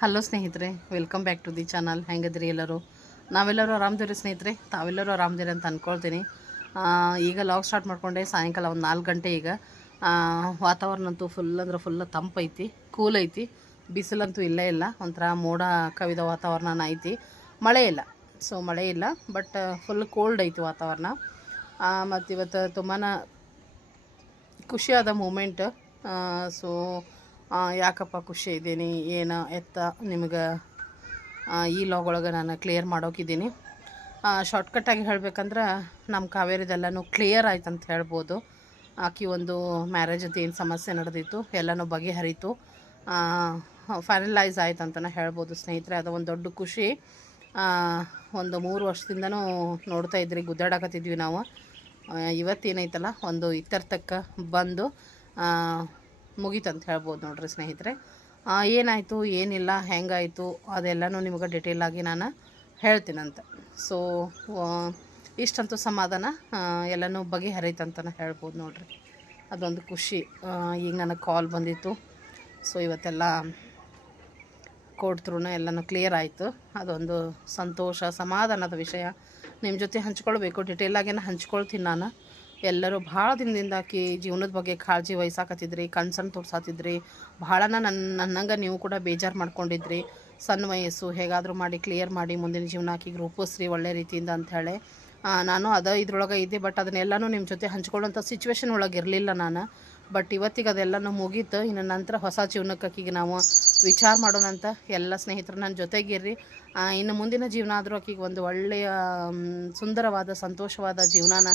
Hello ಸ್ನೇಹಿತರೆ welcome back to the channel ಹೆಂಗದ್ರಿ ಎಲ್ಲರೂ? ನಾವೆಲ್ಲರೂ ಆರಾಮದಿರಿ ಸ್ನೇಹಿತರೆ? ತಾವೆಲ್ಲರೂ ಆರಾಮದಿರಿ ಅಂತ ಅಂದ್ಕೊಳ್ತೀನಿ ಈಗ ಲಾಗ್ ಸ್ಟಾರ್ಟ್ ಮಾಡಿಕೊಂಡೆ, ಸಾಯಂಕಾಲ ಒಂದು ನಾಲ್ಕು ಗಂಟೆ ಈಗ. ವಾತಾವರಣ ಅಂತೂ ಫುಲ್ ಅಂದ್ರೆ ಫುಲ್ ತಂಪೈತಿ ಕೂಲ್ ಐತಿ. ಬಿಸಿಲಂತೂ ಇಲ್ಲೇ ಇಲ್ಲ, ಒಂಥರ ಮೋಡ ಕವಿದ ವಾತಾವರಣ ಐತಿ. ಮಳೆ ಇಲ್ಲ ಸೊ ಮಳೆ ಇಲ್ಲ ಬಟ್ ಫುಲ್ ಕೋಲ್ಡ್ ಐತಿ ವಾತಾವರಣ. ಮತ್ತು ಇವತ್ತು ತುಂಬಾ ಖುಷಿಯಾದ ಮೂಮೆಂಟ್ ಸೊ ಯಾಕಪ್ಪ ಖುಷಿ ಇದ್ದೀನಿ? ಏನು ಎತ್ತ ನಿಮಗೆ? ಈ ಲಾಗ್ ಒಳಗೆ ನಾನು ಕ್ಲಿಯರ್ ಮಾಡೋಕಿದ್ದೀನಿ. ಶಾರ್ಟ್ಕಟ್ಟಾಗಿ ಹೇಳಬೇಕಂದ್ರೆ ನಮ್ಮ ಕಾವೇರಿದೆಲ್ಲನೂ ಕ್ಲಿಯರ್ ಆಯ್ತು ಅಂತ ಹೇಳ್ಬೋದು. ಆಕಿ ಒಂದು ಮ್ಯಾರೇಜದ್ದು ಏನು ಸಮಸ್ಯೆ ನಡೆದಿತ್ತು, ಎಲ್ಲನೂ ಬಗೆಹರಿತು. ಫೈನಲೈಸ್ ಆಯ್ತು ಅಂತಲೇ ಹೇಳ್ಬೋದು ಸ್ನೇಹಿತರೆ, ಅದು ಒಂದು ದೊಡ್ಡ ಖುಷಿ. ಒಂದು ಮೂರು ವರ್ಷದಿಂದನೂ ನೋಡ್ತಾ ಇದ್ರಿ, ಗುದ್ದಾಡಕತ್ತಿದ್ವಿ ನಾವು. ಇವತ್ತೇನೈತಲ್ಲ, ಒಂದು ಇತರ್ಥಕ್ಕೆ ಬಂದು ಮುಗೀತಂತ ಹೇಳ್ಬೋದು ನೋಡ್ರಿ ಸ್ನೇಹಿತರೆ. ಏನಾಯಿತು, ಏನಿಲ್ಲ, ಹೆಂಗಾಯಿತು, ಅದೆಲ್ಲನೂ ನಿಮಗೆ ಡಿಟೇಲಾಗಿ ನಾನು ಹೇಳ್ತೀನಂತ. ಸೊ ಇಷ್ಟಂತೂ ಸಮಾಧಾನ ಎಲ್ಲನೂ ಬಗೆಹರಿತಂತನೇ ಹೇಳ್ಬೋದು ನೋಡ್ರಿ. ಅದೊಂದು ಖುಷಿ. ಈಗ ನನಗೆ ಕಾಲ್ ಬಂದಿತ್ತು. ಸೊ ಇವತ್ತೆಲ್ಲ ಕೋರ್ಟ್ ಥ್ರೂನ ಎಲ್ಲನೂ ಕ್ಲಿಯರ್ ಆಯಿತು. ಅದೊಂದು ಸಂತೋಷ, ಸಮಾಧಾನದ ವಿಷಯ. ನಿಮ್ಮ ಜೊತೆ ಹಂಚ್ಕೊಳ್ಬೇಕು ಡಿಟೇಲಾಗೇನ ಹಂಚ್ಕೊಳ್ತೀನಿ ನಾನು. ಎಲ್ಲರೂ ಭಾಳ ದಿನದಿಂದ ಆಕಿ ಜೀವನದ ಬಗ್ಗೆ ಕಾಳಜಿ ವಹಿಸಾಕತ್ತಿದ್ರಿ ಕನ್ಸರ್ನ್ ತೋರ್ಸಾತಿದ್ರಿ ಭಾಳನ ನನ್ನ ನನ್ನಂಗೆ ನೀವು ಕೂಡ ಬೇಜಾರು ಮಾಡ್ಕೊಂಡಿದ್ರಿ. ಸಣ್ಣ ವಯಸ್ಸು, ಹೇಗಾದರೂ ಮಾಡಿ ಕ್ಲಿಯರ್ ಮಾಡಿ ಮುಂದಿನ ಜೀವನ ಆಕಿಗೆ ರೂಪಿಸ್ರಿ ಒಳ್ಳೆ ರೀತಿಯಿಂದ ಅಂಥೇಳಿ ನಾನು ಅದ ಇದ್ರೊಳಗೆ ಇದ್ದೆ ಬಟ್ ಅದನ್ನೆಲ್ಲನೂ ನಿಮ್ಮ ಜೊತೆ ಹಂಚ್ಕೊಳ್ಳೋಂಥ ಸಿಚುವೇಶನ್ ಒಳಗೆ ಇರಲಿಲ್ಲ ನಾನು. ಬಟ್ ಇವತ್ತಿಗೆ ಅದೆಲ್ಲನೂ ಮುಗೀತು. ಇನ್ನು ನಂತರ ಹೊಸ ಜೀವನಕ್ಕೆ ನಾವು ವಿಚಾರ ಮಾಡೋಣಂತ ಎಲ್ಲ ಸ್ನೇಹಿತರು ನನ್ನ ಜೊತೆಗಿರ್ರಿ ಇನ್ನು ಮುಂದಿನ ಜೀವನ ಆದರೂ ಆಕಿಗೆ ಒಂದು ಒಳ್ಳೆಯ ಸುಂದರವಾದ, ಸಂತೋಷವಾದ ಜೀವನನ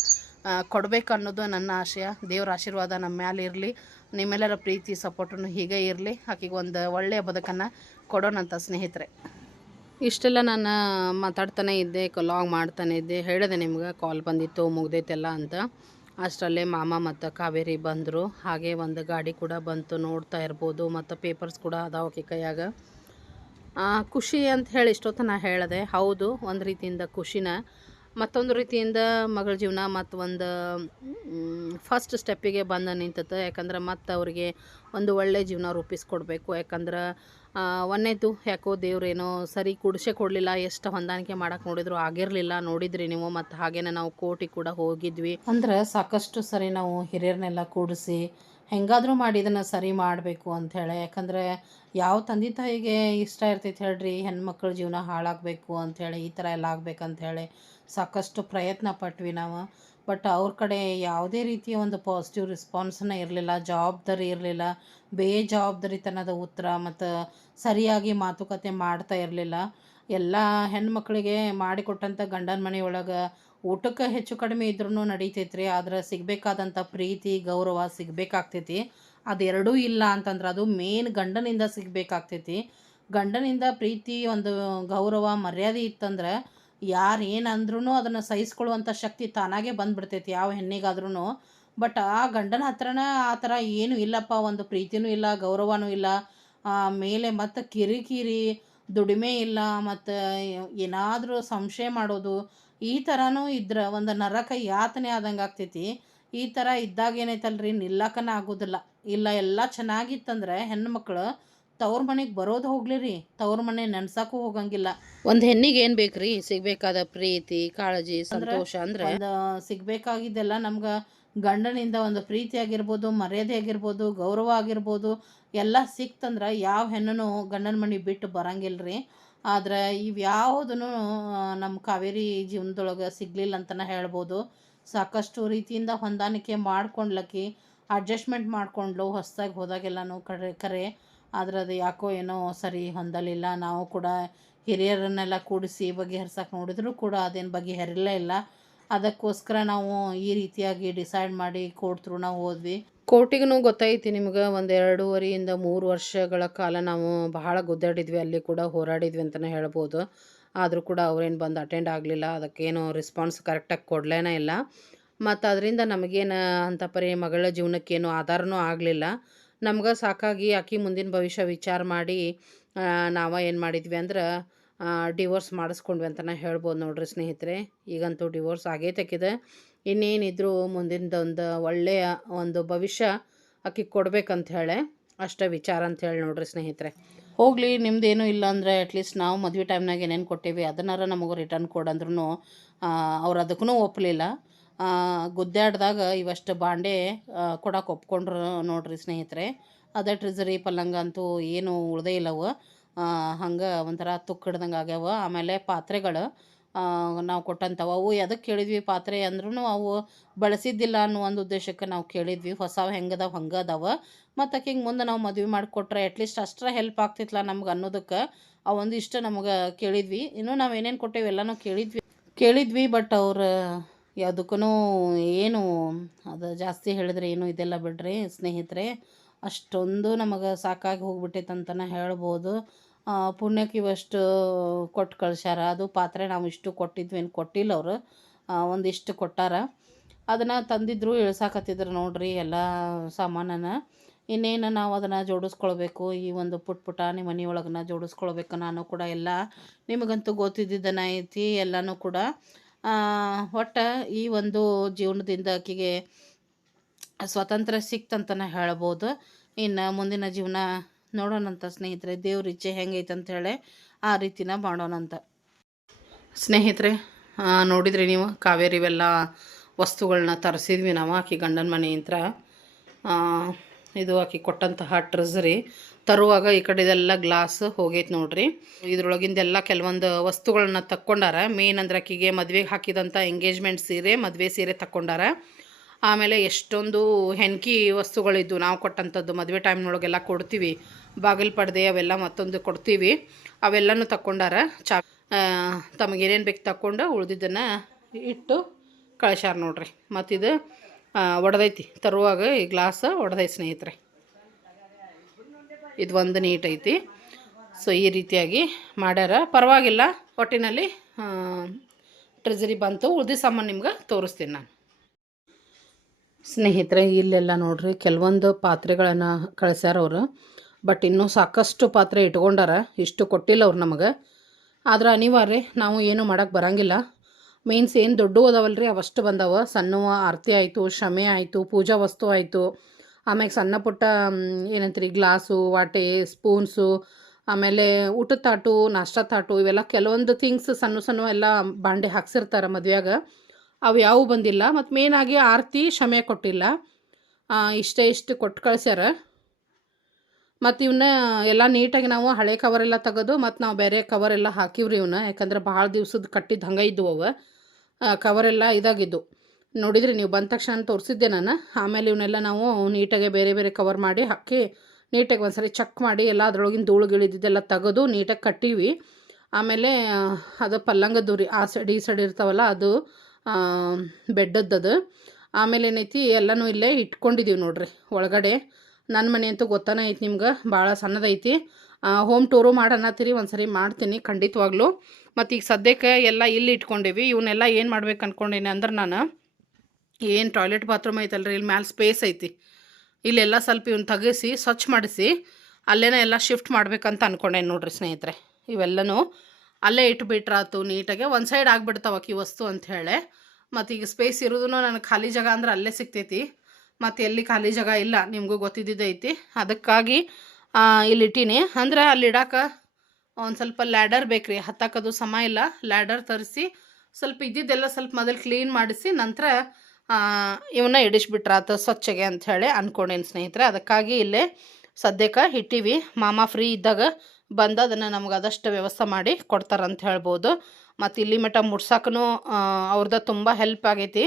ಕೊಡಬೇಕು ಅನ್ನೋದು ನನ್ನ ಆಶಯ. ದೇವರ ಆಶೀರ್ವಾದ ನಮ್ಮ ಮ್ಯಾಲೆ ಇರಲಿ. ನಿಮ್ಮೆಲ್ಲರ ಪ್ರೀತಿ ಸಪೋರ್ಟನ್ನು ಹೀಗೆ ಇರಲಿ. ಆಕಿಗೆ ಒಂದು ಒಳ್ಳೆಯ ಬದುಕನ್ನು ಕೊಡೋಣಂತ ಸ್ನೇಹಿತರೆ. ಇಷ್ಟೆಲ್ಲ ನಾನು ಮಾತಾಡ್ತಾನೆ ಇದ್ದೆ ಲಾಗ್ ಮಾಡ್ತಾನೆ ಇದ್ದೆ. ಹೇಳಿದೆ ನಿಮ್ಗೆ ಕಾಲ್ ಬಂದಿತ್ತು, ಮುಗ್ದೈತೆಲ್ಲ ಅಂತ. ಅಷ್ಟರಲ್ಲೇ ಮಾಮ ಮತ್ತು ಕಾವೇರಿ ಬಂದರು. ಹಾಗೆ ಒಂದು ಗಾಡಿ ಕೂಡ ಬಂತು ನೋಡ್ತಾ ಇರ್ಬೋದು ಮತ್ತು ಪೇಪರ್ಸ್ ಕೂಡ ಅದಾವ ಆಕಿ ಕೈಯಾಗ. ಖುಷಿ ಅಂತ ಹೇಳಿ ಇಷ್ಟೊತ್ತು ನಾ ಹೇಳಿದೆ, ಹೌದು, ಒಂದು ರೀತಿಯಿಂದ ಖುಷಿನ. ಮತ್ತೊಂದು ರೀತಿಯಿಂದ ಮಗಳ ಜೀವನ ಮತ್ತು ಒಂದು ಫಸ್ಟ್ ಸ್ಟೆಪ್ಪಿಗೆ ಬಂದು ನಿಂತತೆ. ಯಾಕಂದ್ರೆ ಮತ್ತು ಅವರಿಗೆ ಒಂದು ಒಳ್ಳೆಯ ಜೀವನ ರೂಪಿಸ್ಕೊಡ್ಬೇಕು. ಯಾಕಂದ್ರೆ ಒಂದೇದು, ಯಾಕೋ ದೇವ್ರೇನೋ ಸರಿ ಕುಡಿಸೇ ಕೊಡಲಿಲ್ಲ, ಎಷ್ಟು ಹೊಂದಾಣಿಕೆ ಮಾಡೋಕೆ ನೋಡಿದ್ರು ಆಗಿರಲಿಲ್ಲ. ನೋಡಿದ್ರಿ ನೀವು, ಮತ್ತು ಹಾಗೇನೆ ನಾವು ಕೋಟಿ ಕೂಡ ಹೋಗಿದ್ವಿ. ಅಂದ್ರೆ ಸಾಕಷ್ಟು ಸರಿ ನಾವು ಹಿರಿಯರನ್ನೆಲ್ಲ ಕೂಡಿಸಿ ಹೆಂಗಾದರೂ ಮಾಡಿ ಇದನ್ನು ಸರಿ ಮಾಡಬೇಕು ಅಂಥೇಳಿ ಯಾಕಂದರೆ ಯಾವ ತಂದೆ ತಾಯಿಗೆ ಇಷ್ಟ ಇರ್ತೈತೆ ಹೇಳ್ರಿ, ಹೆಣ್ಮಕ್ಳ ಜೀವನ ಹಾಳಾಗಬೇಕು ಅಂಥೇಳಿ ಈ ಥರ ಎಲ್ಲ ಆಗ್ಬೇಕಂಥೇಳಿ ಸಾಕಷ್ಟು ಪ್ರಯತ್ನ ಪಟ್ವಿ ನಾವು. ಬಟ್ ಅವ್ರ ಕಡೆ ಯಾವುದೇ ರೀತಿಯ ಒಂದು ಪಾಸಿಟಿವ್ ರೆಸ್ಪಾನ್ಸನ್ನ ಇರಲಿಲ್ಲ, ಜವಾಬ್ದಾರಿ ಇರಲಿಲ್ಲ ಬೇಜವಾಬ್ದಾರಿತನದ ಉತ್ತರ ಮತ್ತು ಸರಿಯಾಗಿ ಮಾತುಕತೆ ಮಾಡ್ತಾ ಇರಲಿಲ್ಲ. ಎಲ್ಲ ಹೆಣ್ಮಕ್ಳಿಗೆ ಮಾಡಿಕೊಟ್ಟಂಥ ಗಂಡನ ಮನೆಯೊಳಗೆ ಊಟಕ್ಕೆ ಹೆಚ್ಚು ಕಡಿಮೆ ಇದ್ರೂ ನಡೀತೈತೆ ರೀ ಆದರೆ ಸಿಗಬೇಕಾದಂಥ ಪ್ರೀತಿ, ಗೌರವ ಸಿಗಬೇಕಾಗ್ತೈತಿ. ಅದೆರಡೂ ಇಲ್ಲ ಅಂತಂದ್ರೆ ಅದು ಮೇನ್ ಗಂಡನಿಂದ ಸಿಗಬೇಕಾಗ್ತೈತಿ. ಗಂಡನಿಂದ ಪ್ರೀತಿ ಒಂದು ಗೌರವ, ಮರ್ಯಾದೆ ಇತ್ತಂದ್ರೆ ಯಾರು ಏನಂದ್ರೂ ಅದನ್ನು ಸಹಿಸ್ಕೊಳ್ಳುವಂಥ ಶಕ್ತಿ ತಾನಾಗೆ ಬಂದುಬಿಡ್ತೈತಿ ಯಾವ ಹೆಣ್ಣಿಗಾದ್ರೂ ಬಟ್ ಆ ಗಂಡನ ಹತ್ರನೇ ಆ ಥರ ಏನೂ ಇಲ್ಲಪ್ಪ, ಒಂದು ಪ್ರೀತಿನೂ ಇಲ್ಲ, ಗೌರವನೂ ಇಲ್ಲ. ಮೇಲೆ ಮತ್ತು ಕಿರಿಕಿರಿ, ದುಡಿಮೆ ಇಲ್ಲ, ಮತ್ತು ಏನಾದರೂ ಸಂಶಯ ಮಾಡೋದು, ಈ ಥರನೂ ಇದ್ರೆ ಒಂದು ನರಕ ಯಾತನೆ ಆದಂಗೆ ಆಗ್ತೈತಿ. ಈ ಥರ ಇದ್ದಾಗ ಏನೈತಲ್ರಿ, ನಿಲ್ಲಕನ ಆಗೋದಿಲ್ಲ. ಇಲ್ಲ, ಎಲ್ಲ ಚೆನ್ನಾಗಿತ್ತಂದ್ರೆ ಹೆಣ್ಮಕ್ಳು ತವ್ರ ಮನೆಗೆ ಬರೋದು ಹೋಗ್ಲಿ ರೀ. ತವ್ರ ಮನೆ ನೆನ್ಸಕ್ಕೂ ಹೋಗಂಗಿಲ್ಲ. ಒಂದು ಹೆಣ್ಣಿಗೆ ಏನು ಬೇಕ್ರಿ? ಸಿಗಬೇಕಾದ ಪ್ರೀತಿ ಕಾಳಜಿ ಸಂತೋಷ ಅಂದ್ರೆ? ಸಿಗಬೇಕಾಗಿದ್ದೆಲ್ಲ ಸಿಗ್ಬೇಕಾಗಿದ್ದೆಲ್ಲ ನಮ್ಗೆ ಗಂಡನಿಂದ ಒಂದು ಪ್ರೀತಿ ಆಗಿರ್ಬೋದು ಮರ್ಯಾದೆ ಆಗಿರ್ಬೋದು ಗೌರವ ಆಗಿರ್ಬೋದು ಎಲ್ಲ ಸಿಕ್ತಂದ್ರೆ ಯಾವ ಹೆಣ್ಣು ಗಂಡನ ಮನೆ ಬಿಟ್ಟು ಬರಂಗಿಲ್ರಿ ಆದ್ರೆ ಇವ್ಯಾವುದೂ ನಮ್ಮ ಕಾವೇರಿ ಜೀವನದೊಳಗೆ ಸಿಗ್ಲಿಲ್ಲ ಅಂತಲೇ ಹೇಳ್ಬೋದು. ಸಾಕಷ್ಟು ರೀತಿಯಿಂದ ಹೊಂದಾಣಿಕೆ ಮಾಡ್ಕೊಂಡ್ಲಕ್ಕಿ ಅಡ್ಜಸ್ಟ್ಮೆಂಟ್ ಮಾಡ್ಕೊಂಡ್ಲು ಹೊಸದಾಗಿ ಹೋದಾಗೆಲ್ಲನೂ ಕರೆ ಕರೆ. ಆದ್ರೆ ಅದು ಯಾಕೋ ಏನೋ ಸರಿ ಹೊಂದಲಿಲ್ಲ. ನಾವು ಕೂಡ ಹಿರಿಯರನ್ನೆಲ್ಲ ಕೂಡಿಸಿ ಬಗೆಹರ್ಸಕ್ಕೆ ನೋಡಿದ್ರು ಕೂಡ ಅದೇನು ಬಗೆಹರಿಲೇ ಇಲ್ಲ. ಅದಕ್ಕೋಸ್ಕರ ನಾವು ಈ ರೀತಿಯಾಗಿ ಡಿಸೈಡ್ ಮಾಡಿ ಕೋರ್ಟ್ ತ್ರೂ ನಾವು ಹೋದ್ವಿ. ಕೋರ್ಟಿಗೂ ಗೊತ್ತೈತಿ ನಿಮ್ಗೆ ಒಂದು ಎರಡೂವರೆಯಿಂದ ಮೂರು ವರ್ಷಗಳ ಕಾಲ ನಾವು ಬಹಳ ಗುದ್ದಾಡಿದ್ವಿ, ಅಲ್ಲಿ ಕೂಡ ಹೋರಾಡಿದ್ವಿ ಅಂತಲೇ ಹೇಳ್ಬೋದು. ಆದರೂ ಕೂಡ ಅವ್ರೇನು ಬಂದು ಅಟೆಂಡ್ ಆಗಲಿಲ್ಲ, ಅದಕ್ಕೇನು ರೆಸ್ಪಾನ್ಸ್ ಕರೆಕ್ಟಾಗಿ ಕೊಡಲೇನೇ ಇಲ್ಲ. ಮತ್ತು ಅದರಿಂದ ನಮಗೇನು ಅಂತ ಪರಿ ಮಗಳ ಜೀವನಕ್ಕೇನು ಆಧಾರನೂ ಆಗಲಿಲ್ಲ. ನಮ್ಗೆ ಸಾಕಾಗಿ ಆಕಿ ಮುಂದಿನ ಭವಿಷ್ಯ ವಿಚಾರ ಮಾಡಿ ನಾವು ಏನು ಮಾಡಿದ್ವಿ ಅಂದ್ರೆ ಡಿವೋರ್ಸ್ ಮಾಡಿಸ್ಕೊಂಡ್ವಿ ಅಂತಲೇ ಹೇಳ್ಬೋದು ನೋಡ್ರಿ ಸ್ನೇಹಿತರೆ. ಈಗಂತೂ ಡಿವೋರ್ಸ್ ಆಗೇ ತೆಕ್ಕಿದೆ ಇನ್ನೇನಿದ್ರು ಮುಂದಿನದೊಂದು ಒಳ್ಳೆಯ ಒಂದು ಭವಿಷ್ಯ ಆಕಿ ಕೊಡ್ಬೇಕಂತ ಹೇಳಿ ಅಷ್ಟೇ ವಿಚಾರ ಅಂತ ಹೇಳಿ ನೋಡ್ರಿ ಸ್ನೇಹಿತರೆ. ಹೋಗಲಿ ನಿಮ್ದೇನೂ ಇಲ್ಲ ಅಂದರೆ ಅಟ್ಲೀಸ್ಟ್ ನಾವು ಮದುವೆ ಟೈಮ್ನಾಗ ಏನೇನು ಕೊಟ್ಟೇವಿ ಅದನ್ನಾರ ನಮಗೆ ರಿಟರ್ನ್ ಕೊಡಂದ್ರೂ ಅವ್ರು ಅದಕ್ಕೂ ಒಪ್ಪಲಿಲ್ಲ ಗುದ್ದಾಡ್ದಾಗ ಇವಷ್ಟು ಬಾಂಡೆ ಕೊಡಕ್ಕೆ ಒಪ್ಕೊಂಡ್ರು ನೋಡ್ರಿ ಸ್ನೇಹಿತರೆ. ಅದೇ ಟ್ರಿಜರಿ ಪಲ್ಲಂಗ ಅಂತೂ ಏನು ಉಳ್ದೇ ಇಲ್ಲವು. ಹಂಗೆ ಒಂಥರ ತುಕ್ಕ ಹಿಡ್ದಂಗೆ ಆಗ್ಯಾವ. ಆಮೇಲೆ ಪಾತ್ರೆಗಳು ನಾವು ಕೊಟ್ಟಂಥವು ಅವು ಎದಕ್ಕೆ ಕೇಳಿದ್ವಿ ಪಾತ್ರೆ ಅಂದ್ರೂ ಅವು ಬಳಸಿದ್ದಿಲ್ಲ ಅನ್ನೋ ಒಂದು ಉದ್ದೇಶಕ್ಕೆ ನಾವು ಕೇಳಿದ್ವಿ. ಹೊಸವು ಹೆಂಗದಾವ, ಹಂಗೆ ಅದಾವ. ಮತ್ತು ಹಿಂಗೆ ಮುಂದೆ ನಾವು ಮದುವೆ ಮಾಡಿಕೊಟ್ರೆ ಅಟ್ಲೀಸ್ಟ್ ಅಷ್ಟರ ಹೆಲ್ಪ್ ಆಗ್ತಿತ್ತಲ್ಲ ನಮ್ಗೆ ಅನ್ನೋದಕ್ಕೆ ಆ ಒಂದಿಷ್ಟು ನಮಗೆ ಕೇಳಿದ್ವಿ. ಇನ್ನೂ ನಾವು ಏನೇನು ಕೊಟ್ಟೇವಿ ಎಲ್ಲನೂ ಕೇಳಿದ್ವಿ. ಕೇಳಿದ್ವಿ ಬಟ್ ಅವ್ರು ಯಾವುದಕ್ಕೂ ಏನು ಅದು ಜಾಸ್ತಿ ಹೇಳಿದ್ರೆ ಏನು ಇದೆಲ್ಲ ಬಿಡ್ರಿ ಸ್ನೇಹಿತರೆ. ಅಷ್ಟೊಂದು ನಮಗೆ ಸಾಕಾಗಿ ಹೋಗ್ಬಿಟ್ಟೈತೆ ಅಂತಲೇ ಹೇಳ್ಬೋದು. ಪುಣ್ಯಕ್ಕೆ ಇವಷ್ಟು ಕೊಟ್ಟು ಕಳ್ಸ್ಯಾರ. ಅದು ಪಾತ್ರೆ ನಾವು ಇಷ್ಟು ಕೊಟ್ಟಿದ್ವಿ ಏನು ಕೊಟ್ಟಿಲ್ಲ ಅವರು. ಒಂದಿಷ್ಟು ಕೊಟ್ಟಾರ. ಅದನ್ನು ತಂದಿದ್ರು ಇಳ್ಸಾಕತ್ತಿದ್ರು ನೋಡ್ರಿ ಎಲ್ಲ ಸಾಮಾನನ. ಇನ್ನೇನು ನಾವು ಅದನ್ನು ಜೋಡಿಸ್ಕೊಳ್ಬೇಕು. ಈ ಒಂದು ಪುಟ್ ಪುಟಾಣಿ ಮನೆಯೊಳಗನ್ನ ಜೋಡಿಸ್ಕೊಳ್ಬೇಕು ನಾನು ಕೂಡ ಎಲ್ಲ. ನಿಮಗಂತೂ ಗೊತ್ತಿದ್ದನ ಐತಿ ಎಲ್ಲನೂ ಕೂಡ. ಒಟ್ಟು ಈ ಒಂದು ಜೀವನದಿಂದ ಆಕೆಗೆ ಸ್ವಾತಂತ್ರ್ಯ ಸಿಕ್ತಂತನೇ ಹೇಳ್ಬೋದು. ಇನ್ನು ಮುಂದಿನ ಜೀವನ ನೋಡೋಣಂತ ಸ್ನೇಹಿತರೆ, ದೇವ್ರ ಇಚ್ಛೆ ಹೆಂಗೈತೆ ಅಂತ ಹೇಳಿ ಆ ರೀತಿನ ಮಾಡೋಣಂತ. ಸ್ನೇಹಿತರೆ ನೋಡಿದ್ರಿ ನೀವು ಕಾವೇರಿವೆಲ್ಲ ವಸ್ತುಗಳನ್ನ ತರಿಸಿದ್ವಿ ನಾವು ಆಕೆ ಗಂಡನ ಮನೆಯಿಂದ ಇದು ಆಕಿ ಕೊಟ್ಟಂತಹ ಟ್ರೆಸರಿ ತರುವಾಗ ಈ ಕಡೆದೆಲ್ಲ ಗ್ಲಾಸ್ ಹೋಗೈತೆ ನೋಡ್ರಿ. ಇದ್ರೊಳಗಿಂದೆಲ್ಲ ಕೆಲವೊಂದು ವಸ್ತುಗಳನ್ನ ತಕ್ಕೊಂಡಾರ. ಮೇನ್ ಅಂದ್ರೆ ಆಕಿಗೆ ಮದ್ವೆಗೆ ಹಾಕಿದಂಥ ಎಂಗೇಜ್ಮೆಂಟ್ ಸೀರೆ, ಮದುವೆ ಸೀರೆ ತಕ್ಕೊಂಡಾರ. ಆಮೇಲೆ ಎಷ್ಟೊಂದು ಹೆಣ್ಕಿ ವಸ್ತುಗಳಿದ್ದು. ನಾವು ಕೊಟ್ಟಂಥದ್ದು ಮದುವೆ ಟೈಮ್ನೊಳಗೆಲ್ಲ ಕೊಡ್ತೀವಿ. ಬಾಗಿಲು ಪಡ್ದೆ ಅವೆಲ್ಲ ಮತ್ತೊಂದು ಕೊಡ್ತೀವಿ. ಅವೆಲ್ಲನೂ ತಕ್ಕೊಂಡಾರ. ಚಾ ತಮಗೇನೇನು ಬೇಕು ತಕ್ಕೊಂಡು ಉಳ್ದಿದ್ದನ್ನು ಇಟ್ಟು ಕಳ್ಸ್ಯಾರ ನೋಡ್ರಿ. ಮತ್ತಿದು ಒಡೆದೈತಿ. ತರುವಾಗ ಈ ಗ್ಲಾಸ್ ಒಡೆದೈತಿ ಸ್ನೇಹಿತರೆ. ಇದು ಒಂದು ನೀಟ್ ಐತಿ. ಸೊ ಈ ರೀತಿಯಾಗಿ ಮಾಡ್ಯಾರ. ಪರವಾಗಿಲ್ಲ, ಒಟ್ಟಿನಲ್ಲಿ ಟ್ರೆಜರಿ ಬಂತು. ಉಳ್ದಿ ಸಾಮಾನು ನಿಮ್ಗೆ ತೋರಿಸ್ತೀನಿ ನಾನು. ಸ್ನೇಹಿತರೆ, ಇಲ್ಲೆಲ್ಲ ನೋಡ್ರಿ, ಕೆಲವೊಂದು ಪಾತ್ರೆಗಳನ್ನು ಕಳಿಸ್ಯಾರ ಅವರು. ಬಟ್ ಇನ್ನೂ ಸಾಕಷ್ಟು ಪಾತ್ರೆ ಇಟ್ಕೊಂಡಾರ. ಇಷ್ಟು ಕೊಟ್ಟಿಲ್ಲ ಅವ್ರು ನಮಗೆ. ಆದ್ರೆ ಅನಿವಾರ್ಯ, ನಾವು ಏನು ಮಾಡೋಕ್ಕೆ ಬರಂಗಿಲ್ಲ. ಮೀನ್ಸ್ ಏನು ದೊಡ್ಡ ರೀ ಅವಷ್ಟು ಬಂದವ. ಸಣ್ಣವ, ಆರತಿ ಆಯಿತು ಶಮೆ ಆಯಿತು, ಪೂಜಾ ವಸ್ತು ಆಯಿತು. ಆಮ್ಯಾಗ ಸಣ್ಣ ಪುಟ್ಟ ಏನಂತೀರಿ? ಗ್ಲಾಸು, ವಾಟೆ, ಸ್ಪೂನ್ಸು, ಆಮೇಲೆ ಊಟದ ತಾಟು ನಾಷ್ಟ ತಾಟು, ಇವೆಲ್ಲ ಕೆಲವೊಂದು ಥಿಂಗ್ಸ್ ಸಣ್ಣ ಸಣ್ಣ ಎಲ್ಲ ಬಾಂಡೆ ಹಾಕ್ಸಿರ್ತಾರೆ ಮದುವೆಯಾಗ. ಅವು ಯಾವೂ ಬಂದಿಲ್ಲ. ಮತ್ತು ಮೇನಾಗಿ ಆರತಿ ಶಮೆ ಕೊಟ್ಟಿಲ್ಲ. ಇಷ್ಟೇ ಇಷ್ಟು ಕೊಟ್ಟು ಕಳ್ಸ್ಯಾರ. ಮತ್ತು ಇವನ್ನ ಎಲ್ಲ ನೀಟಾಗಿ ನಾವು ಹಳೆ ಕವರೆಲ್ಲ ತೆಗೆದು, ಮತ್ತು ನಾವು ಬೇರೆ ಕವರೆಲ್ಲ ಹಾಕಿವ್ರಿ ಇವನ್ನ ಯಾಕಂದ್ರೆ ಭಾಳ ದಿವ್ಸದ ಕಟ್ಟಿದ್ದು ಹಂಗೆ ಇದ್ವು ಅವು. ಕವರೆಲ್ಲ ಇದಾಗಿದ್ದು. ನೋಡಿದ್ರಿ, ನೀವು ಬಂದ ತಕ್ಷಣ ತೋರಿಸಿದ್ದೆ ನಾನು. ಆಮೇಲೆ ಇವನ್ನೆಲ್ಲ ನಾವು ನೀಟಾಗೆ ಬೇರೆ ಬೇರೆ ಕವರ್ ಮಾಡಿ ಹಾಕಿ, ನೀಟಾಗಿ ಒಂದ್ಸರಿ ಚೆಕ್ ಮಾಡಿ, ಎಲ್ಲ ಅದರೊಳಗಿನ ಧೂಳು ಗಿಳಿದಿದ್ದೆಲ್ಲ ತೆಗೆದು ನೀಟಾಗಿ ಕಟ್ಟೀವಿ. ಆಮೇಲೆ ಅದು ಪಲ್ಲಂಗದ್ದು ರೀ, ಆ ಸೈಡ್ ಈ ಸೈಡ್ ಇರ್ತಾವಲ್ಲ, ಅದು ಬೆಡ್ಡದ್ದದು ಆಮೇಲೆ ಏನೈತಿ, ಎಲ್ಲನೂ ಇಲ್ಲೇ ಇಟ್ಕೊಂಡಿದ್ದೀವಿ ನೋಡ್ರಿ, ಒಳಗಡೆ. ನನ್ನ ಮನೆ ಅಂತೂ ಗೊತ್ತಾನೆ ಐತಿ ನಿಮ್ಗೆ ಭಾಳ ಸಣ್ಣದೈತಿ. ಹೋಮ್ ಟೂರು ಮಾಡಣತ್ತೀರಿ ಒಂದು ಸರಿ ಮಾಡ್ತೀನಿ ಖಂಡಿತವಾಗ್ಲೂ. ಮತ್ತು ಈಗ ಸದ್ಯಕ್ಕೆ ಎಲ್ಲ ಇಲ್ಲಿ ಇಟ್ಕೊಂಡೀವಿ. ಇವನ್ನೆಲ್ಲ ಏನು ಮಾಡ್ಬೇಕು ಅಂದ್ಕೊಂಡೇನೆ ಅಂದ್ರೆ ನಾನು ಏನು ಟಾಯ್ಲೆಟ್ ಬಾತ್ರೂಮ್ ಐತಲ್ರಿ ಇಲ್ಲಿ ಮ್ಯಾಲೆ ಸ್ಪೇಸ್ ಐತಿ. ಇಲ್ಲೆಲ್ಲ ಸ್ವಲ್ಪ ಇವ್ನ ತೆಗೆಸಿ, ಸ್ವಚ್ಛ ಮಾಡಿಸಿ, ಅಲ್ಲೇನ ಎಲ್ಲ ಶಿಫ್ಟ್ ಮಾಡ್ಬೇಕಂತ ಅಂದ್ಕೊಂಡೇನು ನೋಡ್ರಿ ಸ್ನೇಹಿತರೆ. ಇವೆಲ್ಲನೂ ಅಲ್ಲೇ ಇಟ್ಬಿಟ್ರಾತು ನೀಟಾಗೆ. ಒಂದು ಸೈಡ್ ಆಗ್ಬಿಡ್ತಾವ ಈ ವಸ್ತು ಅಂತ ಹೇಳಿ. ಮತ್ತು ಈಗ ಸ್ಪೇಸ್ ಇರೋದು ನನಗೆ ಖಾಲಿ ಜಾಗ ಅಂದ್ರೆ ಅಲ್ಲೇ ಸಿಗ್ತೈತಿ. ಮತ್ತು ಎಲ್ಲಿ ಖಾಲಿ ಜಾಗ ಇಲ್ಲ, ನಿಮಗೂ ಗೊತ್ತಿದ್ದಿದ್ದೈತಿ ಅದಕ್ಕಾಗಿ ಇಲ್ಲಿ ಇಟ್ಟೀನಿ. ಅಂದ್ರೆ ಅಲ್ಲಿ ಇಡಾಕ ಒಂದು ಸ್ವಲ್ಪ ಲ್ಯಾಡರ್ ಬೇಕ್ರಿ. ಹತ್ತಕ್ಕದು ಸಮ ಇಲ್ಲ. ಲ್ಯಾಡರ್ ತರಿಸಿ ಸ್ವಲ್ಪ ಇದ್ದಿದ್ದೆಲ್ಲ ಸ್ವಲ್ಪ ಮೊದಲು ಕ್ಲೀನ್ ಮಾಡಿಸಿ ನಂತರ ಇವನ್ನ ಇಡಿಸ್ಬಿಟ್ರಾತ ಸ್ವಚ್ಛಗೆ ಅಂಥೇಳಿ ಅಂದ್ಕೊಂಡೇನು ಸ್ನೇಹಿತರೆ. ಅದಕ್ಕಾಗಿ ಇಲ್ಲೇ ಸದ್ಯಕ್ಕೆ ಇಟ್ಟೀವಿ. ಮಾಮ ಫ್ರೀ ಇದ್ದಾಗ ಬಂದು ಅದನ್ನು ನಮ್ಗೆ ಅದಷ್ಟು ವ್ಯವಸ್ಥೆ ಮಾಡಿ ಕೊಡ್ತಾರಂತ ಹೇಳ್ಬೋದು. ಮತ್ತು ಇಲ್ಲಿ ಮಟ್ಟ ಮುಡ್ಸಕ್ಕೂ ಅವ್ರದ್ದು ತುಂಬ ಹೆಲ್ಪ್ ಆಗೈತಿ.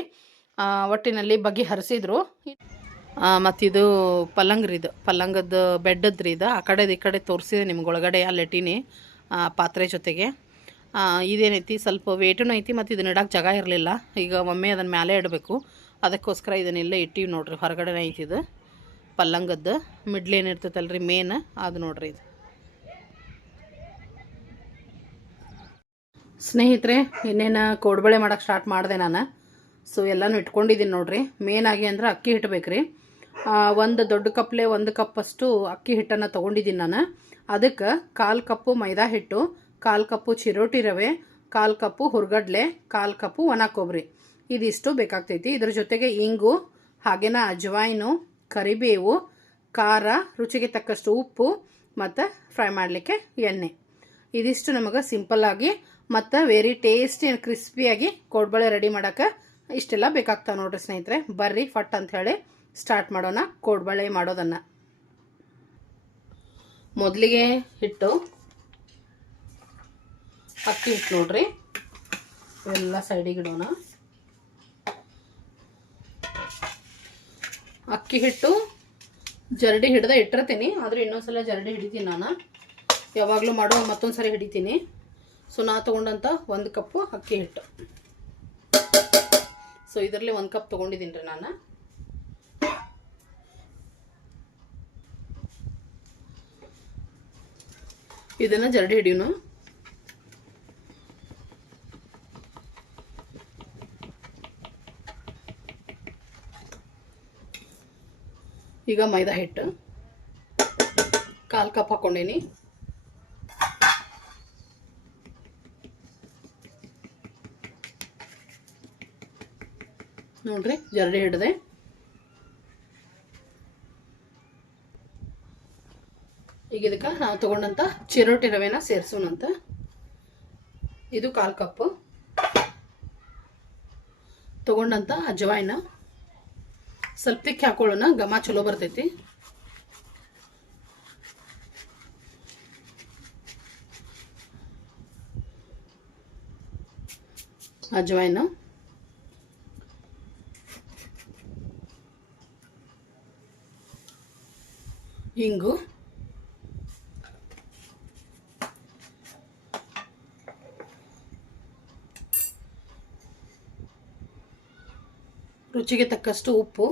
ಒಟ್ಟಿನಲ್ಲಿ ಬಗೆಹರಿಸಿದ್ರು. ಮತ್ತಿದು ಪಲ್ಲಂಗ್ರಿ ಇದು. ಪಲ್ಲಂಗದ ಬೆಡ್ಡದ್ರಿ ಇದು. ಆ ಕಡೆದು ಈ ಕಡೆ ತೋರಿಸಿದೆ ನಿಮ್ಗೆ ಒಳಗಡೆ ಆ ಲೆಟಿನಿ ಪಾತ್ರೆ ಜೊತೆಗೆ. ಇದೇನೈತಿ, ಸ್ವಲ್ಪ ವೇಟೂ ಐತಿ ಮತ್ತು ಇದನ್ನ ಇಡೋಕೆ ಜಾಗ ಇರಲಿಲ್ಲ. ಈಗ ಒಮ್ಮೆ ಅದನ್ನ ಮೇಲೆ ಇಡಬೇಕು. ಅದಕ್ಕೋಸ್ಕರ ಇದನ್ನೆಲ್ಲ ಇಟ್ಟಿವಿ ನೋಡ್ರಿ. ಹೊರಗಡೆನೇ ಐತಿ ಇದು. ಪಲ್ಲಂಗದ್ದು. ಮಿಡ್ಲ್ ಏನಿರ್ತೈತಲ್ರಿ ಮೇನ್ ಅದು ನೋಡ್ರಿ ಇದು. ಸ್ನೇಹಿತರೆ, ಇನ್ನೇನು ಕೋಡ್ಬಳೆ ಮಾಡೋಕ್ಕೆ ಸ್ಟಾರ್ಟ್ ಮಾಡಿದೆ ನಾನು. ಸೊ ಎಲ್ಲನೂ ಇಟ್ಕೊಂಡಿದ್ದೀನಿ ನೋಡಿರಿ. ಮೇನ್ ಆಗಿ ಅಂದ್ರೆ ಅಕ್ಕಿ ಹಿಟ್ಟು ಬೇಕ್ರಿ ಒಂದು ದೊಡ್ಡ ಕಪ್ಲೆ ಒಂದು ಕಪ್ಪಷ್ಟು ಅಕ್ಕಿ ಹಿಟ್ಟನ್ನು ತೊಗೊಂಡಿದ್ದೀನಿ ನಾನು. ಅದಕ್ಕೆ ಕಾಲು ಕಪ್ಪು ಮೈದಾ ಹಿಟ್ಟು, ಕಾಲು ಕಪ್ಪು ಚಿರೋಟಿ ರವೆ, ಕಾಲು ಕಪ್ಪು ಹುರ್ಗಡ್ಲೆ, ಕಾಲು ಕಪ್ಪು ಒಣ ಕೊಬ್ಬರಿ ಇದಿಷ್ಟು ಬೇಕಾಗ್ತೈತಿ. ಇದ್ರ ಜೊತೆಗೆ ಇಂಗು, ಹಾಗೇನ ಅಜ್ವಾಯಿನು, ಕರಿಬೇವು, ಖಾರ, ರುಚಿಗೆ ತಕ್ಕಷ್ಟು ಉಪ್ಪು ಮತ್ತು ಫ್ರೈ ಮಾಡಲಿಕ್ಕೆ ಎಣ್ಣೆ. ಇದಿಷ್ಟು ನಮಗೆ ಸಿಂಪಲ್ಲಾಗಿ ಮತ್ತು ವೆರಿ ಟೇಸ್ಟಿ ಕ್ರಿಸ್ಪಿಯಾಗಿ ಕೋಡ್ಬಳೆ ರೆಡಿ ಮಾಡೋಕೆ ಇಷ್ಟೆಲ್ಲ ಬೇಕಾಗ್ತಾವೆ ನೋಡ್ರಿ ಸ್ನೇಹಿತರೆ, ಬರ್ರಿ ಫಟ್ ಅಂತ ಹೇಳಿ ಸ್ಟಾರ್ಟ್ ಮಾಡೋಣ ಕೋಡ್ಬಳೆ ಮಾಡೋದನ್ನು. ಮೊದಲಿಗೆ ಹಿಟ್ಟು ಅಕ್ಕಿ ಹಿಟ್ಟು ನೋಡ್ರಿ. ಎಲ್ಲ ಸೈಡಿಗೆ ಇಡೋಣ. ಅಕ್ಕಿ ಹಿಟ್ಟು, ಜರಡಿ ಹಿಡ್ದ ಇಟ್ಟಿರ್ತೀನಿ, ಆದ್ರೆ ಇನ್ನೊಂದ್ಸಲ ಜರಡಿ ಹಿಡಿತೀನಿ ನಾನು. ಯಾವಾಗಲೂ ಮಾಡೋ ಮತ್ತೊಂದು ಸರಿ ಹಿಡಿತೀನಿ. ಸೊ ನಾ ತೊಗೊಂಡಂಥ ಒಂದು ಕಪ್ಪು ಅಕ್ಕಿ ಹಿಟ್ಟು. ಸೊ ಇದರಲ್ಲಿ ಒಂದು ಕಪ್ ತೊಗೊಂಡಿದ್ದೀನಿ ರೀ ನಾನು. ಇದನ್ನು ಜರಡಿ ಹಿಡಿಯೋನು. ಈಗ ಮೈದಾ ಹಿಟ್ಟು. ಕಾಲು ಕಪ್ ಹಾಕ್ಕೊಂಡೀನಿ ನೋಡ್ರಿ ಜರಡಿ ಹಿಡಿದೆ. ಈಗ ಇದಕ್ಕೆ ನಾವು ತಗೊಂಡಂತ ಚಿರೋಟಿ ರವೆನ ಸೇರಿಸೋಣಂತ. ಇದು ಕಾಲು ಕಪ್ಪು. ತಗೊಂಡಂತ ಅಜವಾಯಿನ. ಸ್ವಲ್ಪ ತಿಕ್ಕಿ ಹಾಕೊಳ್ಳೋಣ, ಘಮ ಚಲೋ ಬರ್ತೈತಿ. ಅಜವಾಯಿನ. ಇಂಗು. ರುಚಿಗೆ ತಕ್ಕಷ್ಟು ಉಪ್ಪು.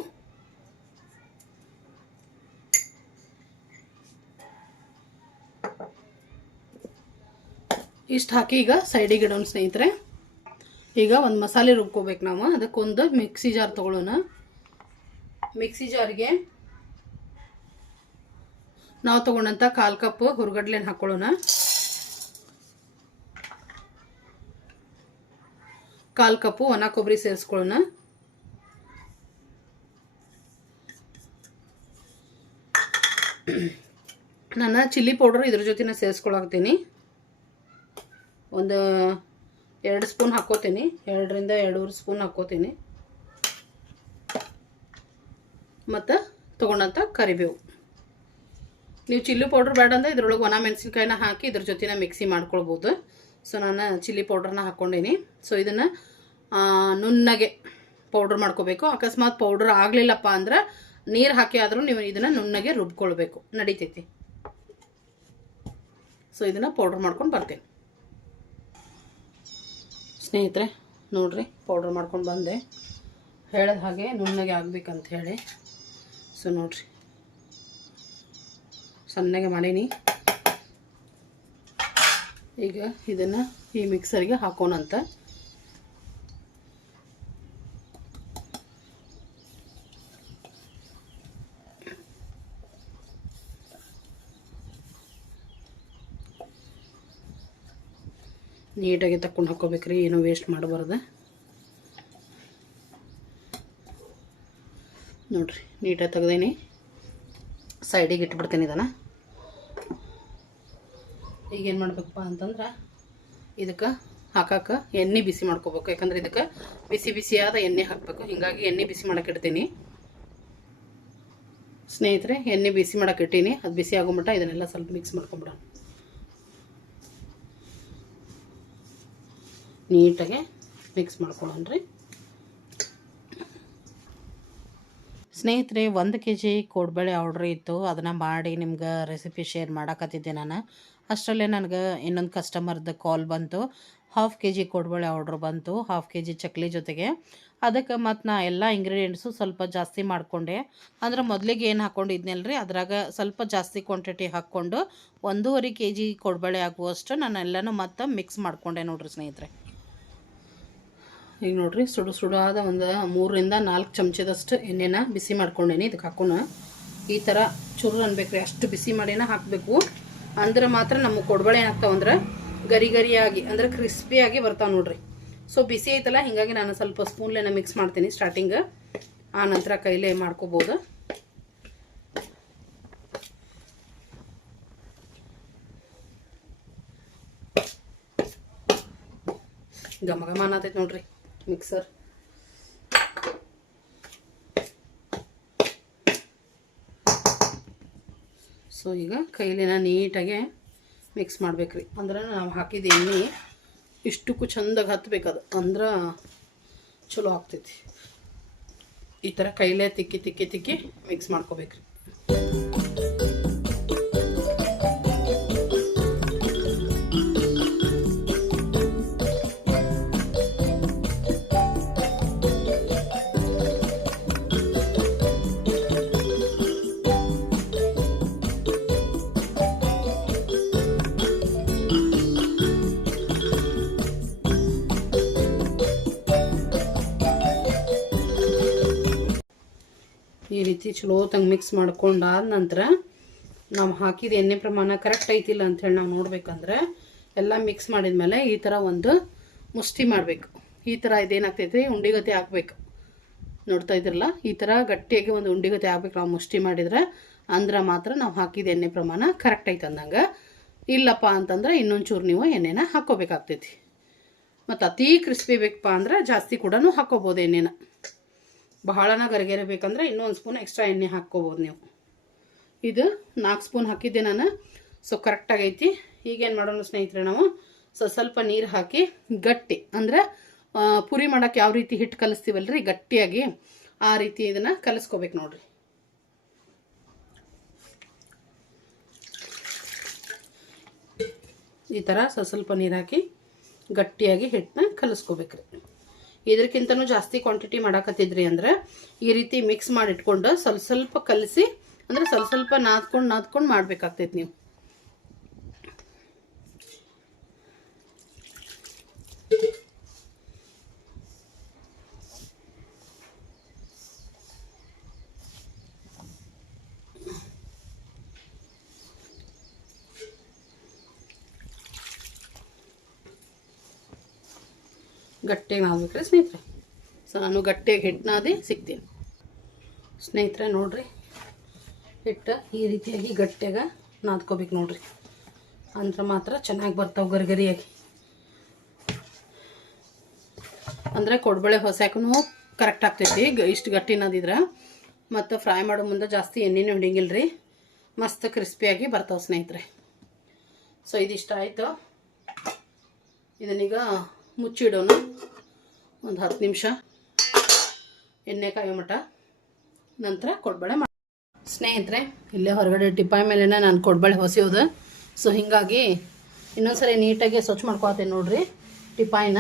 ಇಷ್ಟು ಹಾಕಿ ಈಗ ಸೈಡಿಗೆ ಇಡೋಣ ಸ್ನೇಹಿತರೆ. ಈಗ ಒಂದು ಮಸಾಲೆ ರುಬ್ಕೋಬೇಕು ನಾವು. ಅದಕ್ಕೊಂದು ಮಿಕ್ಸಿ ಜಾರ್ ತಗೊಳ್ಳೋಣ. ಮಿಕ್ಸಿ ಜಾರಿಗೆ ನಾವು ತಗೊಂಡಂಥ ಕಾಲು ಕಪ್ ಹುರ್ಗಡ್ಲೆನ ಹಾಕೊಳ್ಳೋಣ. ಕಾಲು ಕಪ್ಪು ಒಣ ಕೊಬ್ಬರಿ ಸೇರಿಸ್ಕೊಳ್ಳೋಣ. ನಾನು ಚಿಲ್ಲಿ ಪೌಡರ್ ಇದ್ರ ಜೊತೆನ ಸೇರಿಸ್ಕೊಳಕ್ತೀನಿ. ಒಂದು ಎರಡು ಸ್ಪೂನ್ ಹಾಕ್ಕೋತೀನಿ. ಎರಡರಿಂದ ಎರಡೂವರೆ ಸ್ಪೂನ್ ಹಾಕ್ಕೋತೀನಿ. ಮತ್ತು ತೊಗೊಂಡಂಥ ಕರಿಬೇವು. ನೀವು ಚಿಲ್ಲಿ ಪೌಡ್ರ್ ಬೇಡ ಅಂದರೆ ಇದ್ರೊಳಗೆ ಒಣ ಮೆಣಸಿನ್ಕಾಯಿನ ಹಾಕಿ ಇದ್ರ ಜೊತೆನ ಮಿಕ್ಸಿ ಮಾಡ್ಕೊಳ್ಬೋದು. ಸೊ ನಾನು ಚಿಲ್ಲಿ ಪೌಡ್ರನ್ನ ಹಾಕ್ಕೊಂಡೇನಿ. ಸೊ ಇದನ್ನು ನುಣ್ಣಗೆ ಪೌಡ್ರ್ ಮಾಡ್ಕೋಬೇಕು. ಅಕಸ್ಮಾತ್ ಪೌಡ್ರ್ ಆಗಲಿಲ್ಲಪ್ಪ ಅಂದ್ರೆ ನೀರು ಹಾಕಿ ಆದರೂ ನೀವು ಇದನ್ನು ನುಣ್ಣಗೆ ರುಬ್ಕೊಳ್ಬೇಕು. ನಡಿತೈತಿ. ಸೊ ಇದನ್ನು ಪೌಡ್ರ್ ಮಾಡ್ಕೊಂಡು ಬರ್ತೀನಿ. ಸ್ನೇಹಿತರೆ, ನೋಡ್ರಿ, ಪೌಡ್ರ್ ಮಾಡ್ಕೊಂಡು ಬಂದೆ. ಹೇಳಿದ ಹಾಗೆ ನುಣ್ಣಗೆ ಆಗಬೇಕಂತ ಹೇಳಿ. ಸೊ ನೋಡ್ರಿ. ಸಣ್ಣಗೆ ಮಾಡೀನಿ. ಈಗ ಇದನ್ನು ಈ ಮಿಕ್ಸರ್ಗೆ ಹಾಕೋಣಂತ. ನೀಟಾಗಿ ತಕ್ಕೊಂಡು ಹಾಕೋಬೇಕ್ರಿ, ಏನು ವೇಸ್ಟ್ ಮಾಡಬಾರ್ದು. ನೋಡ್ರಿ, ನೀಟಾಗಿ ತೆಗ್ದೇನಿ. ಸೈಡಿಗೆ ಇಟ್ಬಿಡ್ತೀನಿ ಇದನ್ನು. ಈಗ ಏನು ಮಾಡ್ಬೇಕಪ್ಪ ಅಂತಂದ್ರೆ ಇದಕ್ಕೆ ಹಾಕಕ್ಕೆ ಎಣ್ಣೆ ಬಿಸಿ ಮಾಡ್ಕೋಬೇಕು. ಯಾಕಂದ್ರೆ ಇದಕ್ಕೆ ಬಿಸಿ ಬಿಸಿಯಾದ ಎಣ್ಣೆ ಹಾಕಬೇಕು. ಹೀಗಾಗಿ ಎಣ್ಣೆ ಬಿಸಿ ಮಾಡಕ್ಕೆ ಇಡ್ತೀನಿ. ಸ್ನೇಹಿತರೆ, ಎಣ್ಣೆ ಬಿಸಿ ಮಾಡಕ್ಕೆ ಇಟ್ಟೀನಿ. ಅದು ಬಿಸಿ ಆಗೋಮಟ್ಟ ಇದನ್ನೆಲ್ಲ ಸ್ವಲ್ಪ ಮಿಕ್ಸ್ ಮಾಡ್ಕೊಂಬಿಡೋಣ. ನೀಟಾಗೆ ಮಿಕ್ಸ್ ಮಾಡ್ಕೊಳ್ಳೋಣ್ರಿ. ಸ್ನೇಹಿತರೆ, ಒಂದು ಕೆ ಜಿ ಕೋಡ್ಬೇಳೆ ಆರ್ಡ್ರ್ ಇತ್ತು. ಅದನ್ನು ಮಾಡಿ ನಿಮ್ಗೆ ರೆಸಿಪಿ ಶೇರ್ ಮಾಡಕತ್ತಿದ್ದೆ ನಾನು. ಅಷ್ಟರಲ್ಲೇ ನನಗೆ ಇನ್ನೊಂದು ಕಸ್ಟಮರ್ದು ಕಾಲ್ ಬಂತು. ಹಾಫ್ ಕೆ ಜಿ ಕೊಡ್ಬಳೆ ಆರ್ಡ್ರ್ ಬಂತು ಹಾಫ್ ಕೆ ಜಿ ಚಕ್ಲಿ ಜೊತೆಗೆ. ಅದಕ್ಕೆ ಮತ್ತು ನಾ ಎಲ್ಲ ಇಂಗ್ರೀಡಿಯೆಂಟ್ಸು ಸ್ವಲ್ಪ ಜಾಸ್ತಿ ಮಾಡಿಕೊಂಡೆ. ಅಂದ್ರೆ ಮೊದಲಿಗೆ ಏನು ಹಾಕ್ಕೊಂಡಿದ್ನಲ್ರಿ ಅದ್ರಾಗ ಸ್ವಲ್ಪ ಜಾಸ್ತಿ ಕ್ವಾಂಟಿಟಿ ಹಾಕ್ಕೊಂಡು ಒಂದೂವರೆ ಕೆ ಜಿ ಕೊಡ್ಬಳೆ ಆಗುವಷ್ಟು ನಾನು ಎಲ್ಲನೂ ಮತ್ತೆ ಮಿಕ್ಸ್ ಮಾಡಿಕೊಂಡೆ ನೋಡ್ರಿ ಸ್ನೇಹಿತರೆ. ಈಗ ನೋಡ್ರಿ ಸುಡು ಸುಡಾದ ಒಂದು ಮೂರರಿಂದ ನಾಲ್ಕು ಚಮಚದಷ್ಟು ಎಣ್ಣೆನ ಬಿಸಿ ಮಾಡ್ಕೊಂಡೇನಿ. ಇದಕ್ಕೆ ಹಾಕೋಣ ಈ ಥರ ಚುರು ಅನ್ಬೇಕ್ರಿ, ಅಷ್ಟು ಬಿಸಿ ಮಾಡಿನ ಹಾಕಬೇಕು. ಅಂದ್ರೆ ಮಾತ್ರ ನಮ್ಮ ಕೊಡ್ಬಳೆ ಏನಾಗ್ತಾವ ಅಂದ್ರೆ ಗರಿ ಗರಿಯಾಗಿ, ಅಂದ್ರೆ ಕ್ರಿಸ್ಪಿಯಾಗಿ ಬರ್ತಾವೆ ನೋಡ್ರಿ. ಸೊ ಬಿಸಿ ಐತಲ್ಲ, ಹಿಂಗಾಗಿ ನಾನು ಸ್ವಲ್ಪ ಸ್ಪೂನ್ಲೇನ ಮಿಕ್ಸ್ ಮಾಡ್ತೀನಿ ಸ್ಟಾರ್ಟಿಂಗ್ ಆ ನಂತರ ಕೈಲೇ ಮಾಡ್ಕೋಬೋದು. ಘಮ ಘಮ ಅನ್ನತೈತೆ ನೋಡ್ರಿ ಮಿಕ್ಸರ್ ಸೊ ಈಗ ಕೈಲಿನ ನೀಟಾಗೆ ಮಿಕ್ಸ್ ಮಾಡ್ಬೇಕ್ರಿ. ಅಂದ್ರೆ ನಾವು ಹಾಕಿದ ಎಣ್ಣೆ ಇಷ್ಟಕ್ಕೂ ಚಂದಾಗಿ ಹತ್ಬೇಕದು ಅಂದ್ರೆ ಚಲೋ ಆಗ್ತೈತಿ. ಈ ಥರ ಕೈಲೇ ತಿಕ್ಕಿ ತಿಕ್ಕಿ ತಿಕ್ಕಿ ಮಿಕ್ಸ್ ಮಾಡ್ಕೋಬೇಕ್ರಿ. ರೀತಿ ಚಲೋ ತಂಗೆ ಮಿಕ್ಸ್ ಮಾಡ್ಕೊಂಡಾದ ನಂತರ ನಾವು ಹಾಕಿದ ಎಣ್ಣೆ ಪ್ರಮಾಣ ಕರೆಕ್ಟ್ ಐತಿಲ್ಲ ಅಂಥೇಳಿ ನಾವು ನೋಡ್ಬೇಕಂದ್ರೆ ಎಲ್ಲ ಮಿಕ್ಸ್ ಮಾಡಿದ ಮೇಲೆ ಈ ಥರ ಒಂದು ಮುಷ್ಟಿ ಮಾಡಬೇಕು. ಈ ಥರ ಇದೇನಾಗ್ತೈತಿ? ಉಂಡಿಗತೆ ಹಾಕ್ಬೇಕು. ನೋಡ್ತಾ ಇದ್ರಲ್ಲ? ಈ ಥರ ಗಟ್ಟಿಯಾಗಿ ಒಂದು ಉಂಡಿಗತೆ ಹಾಕ್ಬೇಕು ನಾವು ಮುಷ್ಟಿ ಮಾಡಿದ್ರೆ. ಅಂದ್ರೆ ಮಾತ್ರ ನಾವು ಹಾಕಿದ ಎಣ್ಣೆ ಪ್ರಮಾಣ ಕರೆಕ್ಟ್ ಐತೆ ಅಂದಂಗೆ. ಇಲ್ಲಪ್ಪ ಅಂತಂದ್ರೆ ಇನ್ನೊಂಚೂರು ನೀವು ಎಣ್ಣೆನ ಹಾಕ್ಕೋಬೇಕಾಗ್ತೈತಿ. ಮತ್ತು ಅತೀ ಕ್ರಿಸ್ಪಿ ಬೇಕಪ್ಪ ಅಂದ್ರೆ ಜಾಸ್ತಿ ಕೂಡ ಹಾಕ್ಕೋಬೋದು ಎಣ್ಣೆನ. ಬಹಳನ ಗರಿಗೆರೆ ಬೇಕಂದ್ರೆ ಇನ್ನೂ ಒಂದು ಸ್ಪೂನ್ ಎಕ್ಸ್ಟ್ರಾ ಎಣ್ಣೆ ಹಾಕ್ಕೋಬೋದು ನೀವು. ಇದು ನಾಲ್ಕು ಸ್ಪೂನ್ ಹಾಕಿದ್ದೆ ನಾನು. ಸೊ ಕರೆಕ್ಟಾಗೈತಿ ಈಗೇನು ಮಾಡೋಣ ಸ್ನೇಹಿತರೆ ನಾವು? ಸೊ ಸ್ವಲ್ಪ ನೀರು ಹಾಕಿ ಗಟ್ಟಿ ಅಂದ್ರೆ ಪುರಿ ಮಾಡೋಕ್ಕೆ ಯಾವ ರೀತಿ ಹಿಟ್ಟು ಕಲಿಸ್ತೀವಲ್ರಿ? ಗಟ್ಟಿಯಾಗಿ ಆ ರೀತಿ ಇದನ್ನು ಕಲಿಸ್ಕೋಬೇಕು ನೋಡಿರಿ. ಈ ಥರ ಸ್ವಲ್ಪ ನೀರು ಹಾಕಿ ಗಟ್ಟಿಯಾಗಿ ಹಿಟ್ಟನ್ನ ಕಲಿಸ್ಕೋಬೇಕ್ರಿ. ಇದಕ್ಕಿಂತನೂ ಜಾಸ್ತಿ ಕ್ವಾಂಟಿಟಿ ಮಾಡಾಕತ್ತಿದ್ರಿ ಅಂದ್ರೆ ಈ ರೀತಿ ಮಿಕ್ಸ್ ಮಾಡಿ ಇಟ್ಕೊಂಡು ಸ್ವಲ್ಪ ಸ್ವಲ್ಪ ಕಲಸಿ, ಅಂದ್ರೆ ಸ್ವಲ್ಪ ಸ್ವಲ್ಪ ನಾದ್ಕೊಂಡು ನಾದ್ಕೊಂಡು ಮಾಡ್ಬೇಕಾಗ್ತೈತಿ ನೀವು. ಗಟ್ಟಿಯಾಗಿ ನಾದ್ಬೇಕ್ರಿ ಸ್ನೇಹಿತರೆ. ಸೊ ನಾನು ಗಟ್ಟಿಯಾಗಿ ಹಿಟ್ಟು ನಾದಿ ಸಿಗ್ತೀನಿ. ಸ್ನೇಹಿತರೆ, ನೋಡಿರಿ. ಹಿಟ್ಟು ಈ ರೀತಿಯಾಗಿ ಗಟ್ಟಿಯಾಗ ನಾದ್ಕೋಬೇಕು ನೋಡ್ರಿ. ಅಂದ್ರೆ ಮಾತ್ರ ಚೆನ್ನಾಗಿ ಬರ್ತಾವೆ ಗರಿಗರಿಯಾಗಿ. ಅಂದರೆ ಕೊಡ್ಬಳೆ ಹೊಸ್ಯಾಕೂ ಕರೆಕ್ಟ್ ಆಗ್ತೈತಿ. ಇಷ್ಟು ಗಟ್ಟಿ ನಾದಿದ್ರೆ. ಮತ್ತು ಫ್ರೈ ಮಾಡೋ ಮುಂದೆ ಜಾಸ್ತಿ ಎಣ್ಣೆನೂ ಹಿಡಿಯಂಗಿಲ್ಲ ರೀ ಮಸ್ತ್ ಕ್ರಿಸ್ಪಿಯಾಗಿ ಬರ್ತಾವೆ ಸ್ನೇಹಿತರೆ. ಸೊ ಇದಿಷ್ಟ ಆಯಿತು. ಇದನ್ನೀಗ ಮುಚ್ಚಿಡೋಣ. ಒಂದು ಹತ್ತು ನಿಮಿಷ. ಎಣ್ಣೆ ಕಾಯೋ ಮಟ ನಂತರ ಕೊಡ್ಬಳೆ ಮಾಡಿ. ಸ್ನೇಹಿತರೆ, ಇಲ್ಲೇ ಹೊರಗಡೆ ಟಿಪ್ಪಾಯಿ ಮೇಲೆ ನಾನು ಕೊಡ್ಬಳೆ ಹೊಸಿಯೋದು ಸೊ ಹೀಗಾಗಿ ಇನ್ನೊಂದ್ಸರಿ ನೀಟಾಗಿ ಸ್ವಚ್ಛ ಮಾಡ್ಕೊಳ್ತೀನಿ ನೋಡ್ರಿ ಟಿಪ್ಪಾಯಿನ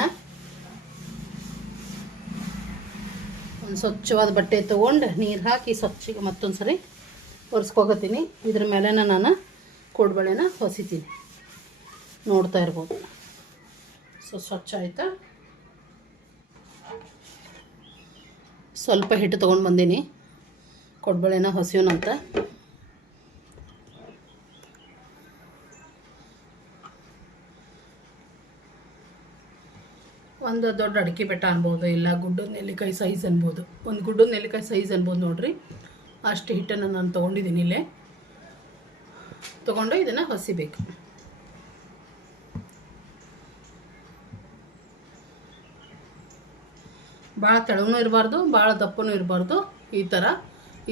ಒಂದು ಸ್ವಚ್ಛವಾದ ಬಟ್ಟೆ ತೊಗೊಂಡು ನೀರು ಹಾಕಿ ಸ್ವಚ್ಛಗೆ ಮತ್ತೊಂದು ಸರಿ ಒರೆಸ್ಕೋಗತ್ತೀನಿ. ಇದ್ರ ಮೇಲೆ ನಾನು ಕೊಡ್ಬಳೆನ ಹೊಸಿತೀನಿ. ನೋಡ್ತಾ ಇರ್ಬೋದು. ಸೊ ಸ್ವಚ್ಛ ಆಯಿತಾ? ಸ್ವಲ್ಪ ಹಿಟ್ಟು ತೊಗೊಂಡು ಬಂದೀನಿ. ಕೊಡ್ಬಳೆನ ಅಂತ. ಒಂದು ದೊಡ್ಡ ಅಡಿಕೆ ಬೆಟ್ಟ ಅನ್ಬೋದು ಇಲ್ಲ ಗುಡ್ಡು ನೆಲ್ಲಿಕಾಯಿ ಸೈಜ್ ಅನ್ಬೋದು. ಒಂದು ಗುಡ್ಡು ನೆಲ್ಲಿಕಾಯಿ ಸೈಜ್ ಅನ್ಬೋದು ನೋಡ್ರಿ. ಅಷ್ಟು ಹಿಟ್ಟನ್ನು ನಾನು ತೊಗೊಂಡಿದ್ದೀನಿ ಇಲ್ಲೇ. ತೊಗೊಂಡು ಇದನ್ನು ಹೊಸಿಬೇಕು. ಭಾಳ ತೆಳಗೂ ಇರಬಾರ್ದು ಭಾಳ ದಪ್ಪನೂ ಇರಬಾರ್ದು. ಈ ಥರ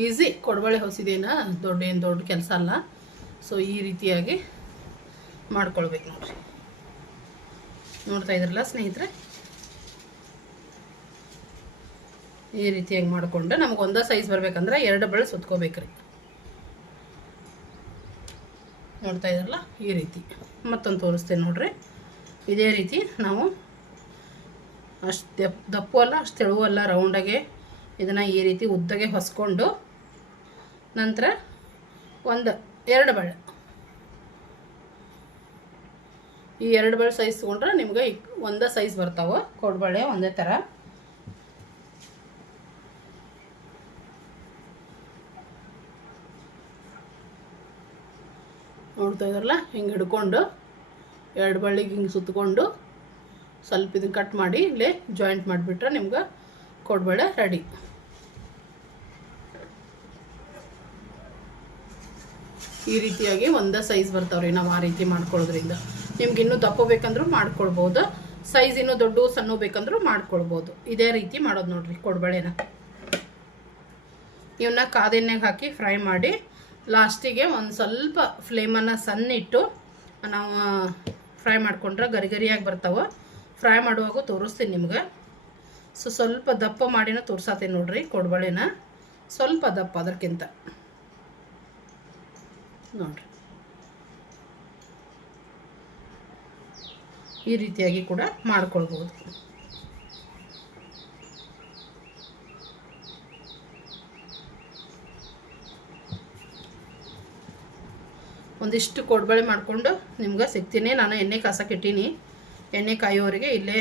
ಈಸಿ ಕೊಡಬಳೆ ಹೊಸಿದೇನ ದೊಡ್ಡ ಏನು ದೊಡ್ಡ ಕೆಲಸ ಅಲ್ಲ. ಸೊ ಈ ರೀತಿಯಾಗಿ ಮಾಡ್ಕೊಳ್ಬೇಕು ನೋಡ್ರಿ. ನೋಡ್ತಾ ಇದ್ರಲ್ಲ ಸ್ನೇಹಿತರೆ? ಈ ರೀತಿಯಾಗಿ ಮಾಡಿಕೊಂಡು ನಮ್ಗೆ ಒಂದೇ ಸೈಜ್ ಬರ್ಬೇಕಂದ್ರೆ ಎರಡು ಬಳೆ ಸುತ್ಕೋಬೇಕ್ರಿ. ನೋಡ್ತಾ ಇದ್ರಲ್ಲ ಈ ರೀತಿ. ಮತ್ತೊಂದು ತೋರಿಸ್ತೇನೆ ನೋಡ್ರಿ. ಇದೇ ರೀತಿ ನಾವು ಅಷ್ಟು ದಪ್ಪ ದಪ್ಪು ಅಲ್ಲ, ಅಷ್ಟು ತೆಳುವು ಅಲ್ಲ ರೌಂಡಾಗೆ ಇದನ್ನು ಈ ರೀತಿ ಉದ್ದಗೆ ಹೊಸ್ಕೊಂಡು ನಂತರ ಒಂದು, ಎರಡು ಬಳೆ ಈ ಎರಡು ಬಳೆ ಸೈಜ್ ತೊಗೊಂಡ್ರೆ ನಿಮ್ಗೆ ಒಂದೇ ಸೈಜ್ ಬರ್ತಾವೆ ಕೊಡ್ಬಳೆ ಒಂದೇ ಥರ ನೋಡ್ತಾ ಇದ್ರಲ್ಲ, ಹಿಂಗೆ ಹಿಡ್ಕೊಂಡು ಎರಡು ಬಳ್ಳಿಗೆ ಹಿಂಗೆ ಸುತ್ತಕೊಂಡು ಸ್ವಲ್ಪ ಇದನ್ನು ಕಟ್ ಮಾಡಿ ಇಲ್ಲೇ ಜಾಯಿಂಟ್ ಮಾಡಿಬಿಟ್ರೆ ನಿಮ್ಗೆ ಕೊಡಬೇಡ ರೆಡಿ ಈ ರೀತಿಯಾಗಿ ಒಂದೇ ಸೈಜ್ ಬರ್ತಾವ್ರಿ ನಾವು ಆ ರೀತಿ ಮಾಡ್ಕೊಳ್ಳೋದ್ರಿಂದ. ನಿಮ್ಗೆ ಇನ್ನೂ ದಪ್ಪ ಬೇಕಂದ್ರೂ ಮಾಡ್ಕೊಳ್ಬೋದು. ಸೈಜ್ ಇನ್ನೂ ದೊಡ್ಡ ಸಣ್ಣ ಬೇಕಂದ್ರೂ ಮಾಡ್ಕೊಳ್ಬೋದು. ಇದೇ ರೀತಿ ಮಾಡೋದು ನೋಡ್ರಿ ಕೊಡಬೇಳೆನ. ಇವನ್ನ ಕಾದೆಣ್ಣೆಗೆ ಹಾಕಿ ಫ್ರೈ ಮಾಡಿ ಲಾಸ್ಟಿಗೆ ಒಂದು ಸ್ವಲ್ಪ ಫ್ಲೇಮನ್ನು ಸಣ್ಣಿಟ್ಟು ನಾವು ಫ್ರೈ ಮಾಡ್ಕೊಂಡ್ರೆ ಗರಿ ಗರಿಯಾಗಿ ಬರ್ತಾವೆ. ಫ್ರೈ ಮಾಡುವಾಗ ತೋರಿಸ್ತೀನಿ ನಿಮ್ಗೆ. ಸೊ, ಸ್ವಲ್ಪ ದಪ್ಪ ಮಾಡಿನೂ ತೋರ್ಸತ್ತೀನಿ ನೋಡ್ರಿ ಕೊಡ್ಬಳೆನ. ಸ್ವಲ್ಪ ದಪ್ಪ ಅದಕ್ಕಿಂತ. ನೋಡ್ರಿ. ಈ ರೀತಿಯಾಗಿ ಕೂಡ ಮಾಡ್ಕೊಳ್ಬೋದು. ಒಂದಿಷ್ಟು ಕೊಡ್ಬಳೆ ಮಾಡಿಕೊಂಡು ನಿಮ್ಗೆ ಸಿಗ್ತೀನಿ. ನಾನು ಎಣ್ಣೆ ಕಾಸಕ್ಕೆ ಇಟ್ಟೀನಿ. ಎಣ್ಣೆ ಕಾಯೋರಿಗೆ ಇಲ್ಲೇ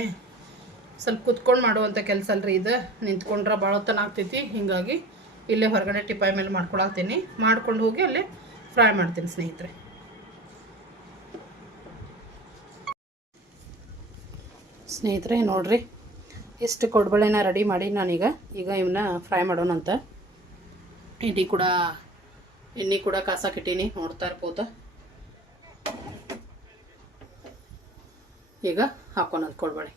ಸ್ವಲ್ಪ ಕುತ್ಕೊಂಡು ಮಾಡುವಂಥ ಕೆಲಸ ಅಲ್ರಿ ಇದು. ನಿಂತ್ಕೊಂಡ್ರೆ ಭಾಳ ಹೊತ್ತನ ಆಗ್ತೈತಿ. ಹೀಗಾಗಿ ಇಲ್ಲೇ ಹೊರಗಡೆ ಟಿಪಾಯಿ ಮೇಲೆ ಮಾಡ್ಕೊಳತ್ತೀನಿ ಮಾಡ್ಕೊಂಡು ಹೋಗಿ ಅಲ್ಲೇ ಫ್ರೈ ಮಾಡ್ತೀನಿ ಸ್ನೇಹಿತರೆ. ಸ್ನೇಹಿತರೆ, ನೋಡಿರಿ, ಇಷ್ಟು ಕೊಡ್ಬಳೆನ ರೆಡಿ ಮಾಡಿ ನಾನೀಗ ಈಗ ಇವನ್ನ ಫ್ರೈ ಮಾಡೋಣಂತ ಎಣ್ಣೆ ಕೂಡ ಎಣ್ಣೆ ಕೂಡ ಕಾಸಾಕಿಟ್ಟೀನಿ ನೋಡ್ತಾ ಇರ್ಬೋದು? ಈಗ ಹಾಕೋಣದು ಕೊಡ್ಬಳೆ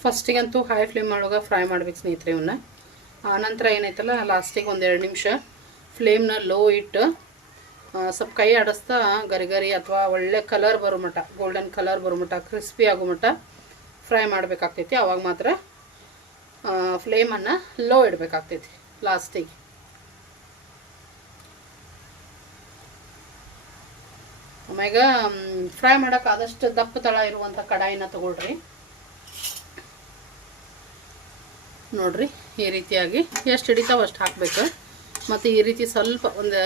ಫಸ್ಟಿಗಂತೂ ಹೈ ಫ್ಲೇಮ್ ಒಳಗೆ ಫ್ರೈ ಮಾಡ್ಬೇಕು ಸ್ನೇಹಿತರೆ ಇವನ್ನ ಆನಂತರ ಏನೈತಲ್ಲ ಲಾಸ್ಟಿಗೆ ಒಂದೆರಡು ನಿಮಿಷ ಫ್ಲೇಮ್ನ ಲೋ ಇಟ್ಟು ಸ್ವಲ್ಪ ಕೈ ಆಡಿಸ್ತಾ ಗರಿ ಗರಿ ಅಥವಾ ಒಳ್ಳೆ ಕಲರ್ ಬರೋ ಮಟ್ಟ ಗೋಲ್ಡನ್ ಕಲರ್ ಬರೋ ಮಟ್ಟ ಕ್ರಿಸ್ಪಿ ಆಗೋ ಮಟ್ಟ ಫ್ರೈ ಮಾಡಬೇಕಾಗ್ತೈತಿ. ಅವಾಗ ಮಾತ್ರ ಫ್ಲೇಮನ್ನು ಲೋ ಇಡಬೇಕಾಗ್ತೈತಿ ಲಾಸ್ಟಿಗೆ ಆಮ್ಯಾಗ ಫ್ರೈ ಮಾಡೋಕೆ ಆದಷ್ಟು ದಪ್ಪ ತಳ ಇರುವಂಥ ಕಡಾಯಿನ ತಗೊಳ್ರಿ. ನೋಡ್ರಿ, ಈ ರೀತಿಯಾಗಿ ಎಷ್ಟು ಹಿಡಿತಾವೆ ಅಷ್ಟು ಹಾಕಬೇಕು. ಮತ್ತು ಈ ರೀತಿ ಸ್ವಲ್ಪ ಒಂದು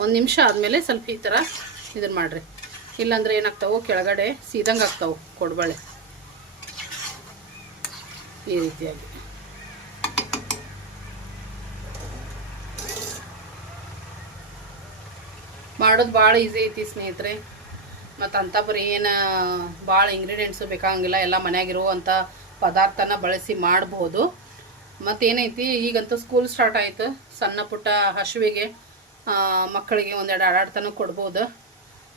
ಒಂದು ನಿಮಿಷ ಆದಮೇಲೆ ಸ್ವಲ್ಪ ಈ ಥರ ಇದನ್ನು ಮಾಡಿರಿ. ಇಲ್ಲಾಂದ್ರೆ ಏನಾಗ್ತಾವೋ ಕೆಳಗಡೆ ಸೀದಂಗೆ ಆಗ್ತಾವೆ ಕೊಡ್ಬಳೆ. ಈ ರೀತಿಯಾಗಿ. ಮಾಡೋದು ಭಾಳ ಈಸಿ ಐತಿ ಸ್ನೇಹಿತರೆ. ಮತ್ತು ಅಂಥ ಬರೀ ಏನು ಭಾಳ ಇಂಗ್ರೀಡಿಯೆಂಟ್ಸು ಬೇಕಾಗಂಗಿಲ್ಲ, ಎಲ್ಲ ಮನೆಯಾಗಿರುವಂಥ ಪದಾರ್ಥನ ಬಳಸಿ ಮಾಡ್ಬೋದು. ಮತ್ತೇನೈತಿ, ಈಗಂತೂ ಸ್ಕೂಲ್ ಸ್ಟಾರ್ಟ್ ಆಯಿತು. ಸಣ್ಣ ಪುಟ್ಟ ಹಸುವಿಗೆ ಮಕ್ಕಳಿಗೆ ಒಂದೆರಡು ಆಡಾಡ್ತಾನೂ ಕೊಡ್ಬೋದು.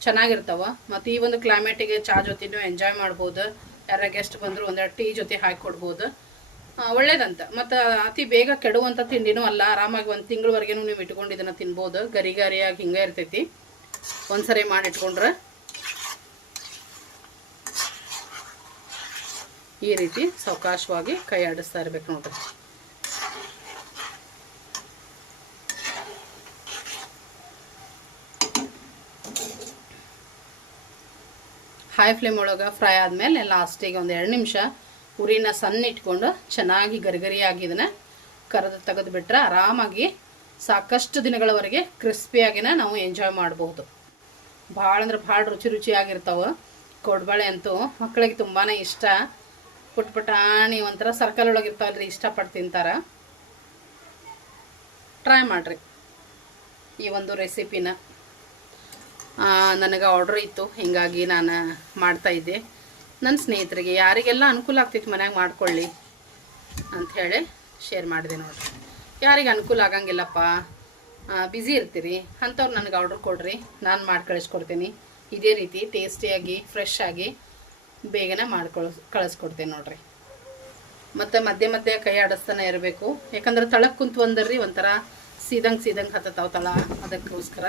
ಚೆನ್ನಾಗಿರ್ತಾವ. ಮತ್ತು ಈ ಒಂದು ಕ್ಲೈಮೇಟಿಗೆ ಚಾ ಜೊತೆನೂ ಎಂಜಾಯ್ ಮಾಡ್ಬೋದು. ಯಾರ ಗೆಸ್ಟ್ ಬಂದರೂ ಒಂದೆರಡು ಟೀ ಜೊತೆ ಹಾಕಿ ಕೊಡ್ಬೋದು. ಒಳ್ಳೇದಂತ. ಮತ್ತು ಅತಿ ಬೇಗ ಕೆಡುವಂಥ ತಿಂಡಿನೂ ಅಲ್ಲ, ಆರಾಮಾಗಿ ಒಂದು ತಿಂಗಳವರೆಗೂ ನೀವು ಇಟ್ಕೊಂಡು ಇದನ್ನು ತಿನ್ಬೋದು. ಗರಿ ಗರಿಯಾಗಿ ಹಿಂಗೆ ಇರ್ತೈತಿ. ಒಂದ್ಸರಿ ಮಾಡಿ ಇಟ್ಕೊಂಡ್ರೆ ಈ ರೀತಿ ಸಾವಕಾಶವಾಗಿ ಕೈ ಆಡಿಸ್ತಾ ಇರ್ಬೇಕು ನೋಡ್ರಿ. ಹೈ ಫ್ಲೇಮ್ ಒಳಗೆ ಫ್ರೈ ಆದಮೇಲೆ ಲಾಸ್ಟಿಗೆ ಒಂದು ಎರಡು ನಿಮಿಷ ಉರಿನ ಸಣ್ಣ ಇಟ್ಕೊಂಡು ಚೆನ್ನಾಗಿ ಗರಿಗರಿಯಾಗಿ ಇದನ್ನು ಕರೆದು ತೆಗೆದು ಬಿಟ್ರೆ ಆರಾಮಾಗಿ ಸಾಕಷ್ಟು ದಿನಗಳವರೆಗೆ ಕ್ರಿಸ್ಪಿಯಾಗಿನ ನಾವು ಎಂಜಾಯ್ ಮಾಡ್ಬೋದು. ಭಾಳ ಅಂದ್ರೆ ಭಾಳ ರುಚಿ ರುಚಿಯಾಗಿರ್ತಾವೆ. ಕೊಡ್ಬಳೆ ಅಂತೂ ಮಕ್ಕಳಿಗೆ ತುಂಬಾ ಇಷ್ಟ. ಪುಟ್ ಪುಟಾಣಿ ಒಂಥರ ಸರ್ಕಲ್ ಒಳಗೆ ಇರ್ತಾವಲ್ರಿ, ಇಷ್ಟಪಟ್ಟು ತಿಂತಾರೆ. ಟ್ರೈ ಮಾಡಿರಿ ಈ ಒಂದು ರೆಸಿಪಿನ ನನಗೆ ಆರ್ಡ್ರ್ ಇತ್ತು. ಹೀಗಾಗಿ ನಾನು ಮಾಡ್ತಾಯಿದ್ದೆ ನನ್ನ ಸ್ನೇಹಿತರಿಗೆ, ಯಾರಿಗೆಲ್ಲ ಅನುಕೂಲ ಆಗ್ತಿತ್ತು ಮನ್ಯಾಗ ಮಾಡ್ಕೊಳ್ಳಿ ಅಂಥೇಳಿ ಶೇರ್ ಮಾಡಿದೆ ನೋಡಿರಿ. ಯಾರಿಗೆ ಅನುಕೂಲ ಆಗಂಗಿಲ್ಲಪ್ಪ ಬ್ಯುಸಿ ಇರ್ತೀರಿ. ಅಂಥವ್ರು ನನಗೆ ಆರ್ಡ್ರ್ ಕೊಡ್ರಿ. ನಾನು ಮಾಡಿ ಕಳಿಸ್ಕೊಡ್ತೀನಿ. ಇದೇ ರೀತಿ ಟೇಸ್ಟಿಯಾಗಿ ಫ್ರೆಶ್ ಆಗಿ ಬೇಗನೆ ಮಾಡ್ಕೊಳ್ಸ್ ಕಳಿಸ್ಕೊಡ್ತೇನೆ ನೋಡಿರಿ. ಮತ್ತು ಮಧ್ಯೆ ಮಧ್ಯೆ ಕೈ ಆಡಿಸ್ತಾನೆ ಇರಬೇಕು. ಯಾಕಂದ್ರೆ ತಳಕ್ಕೆ ಕುಂತು ಅಂದರ್ರಿ ಒಂಥರ ಸೀದಂಗೆ ಸೀದಂಗೆ ಹತ್ತತಾವ ತಳ. ಅದಕ್ಕೋಸ್ಕರ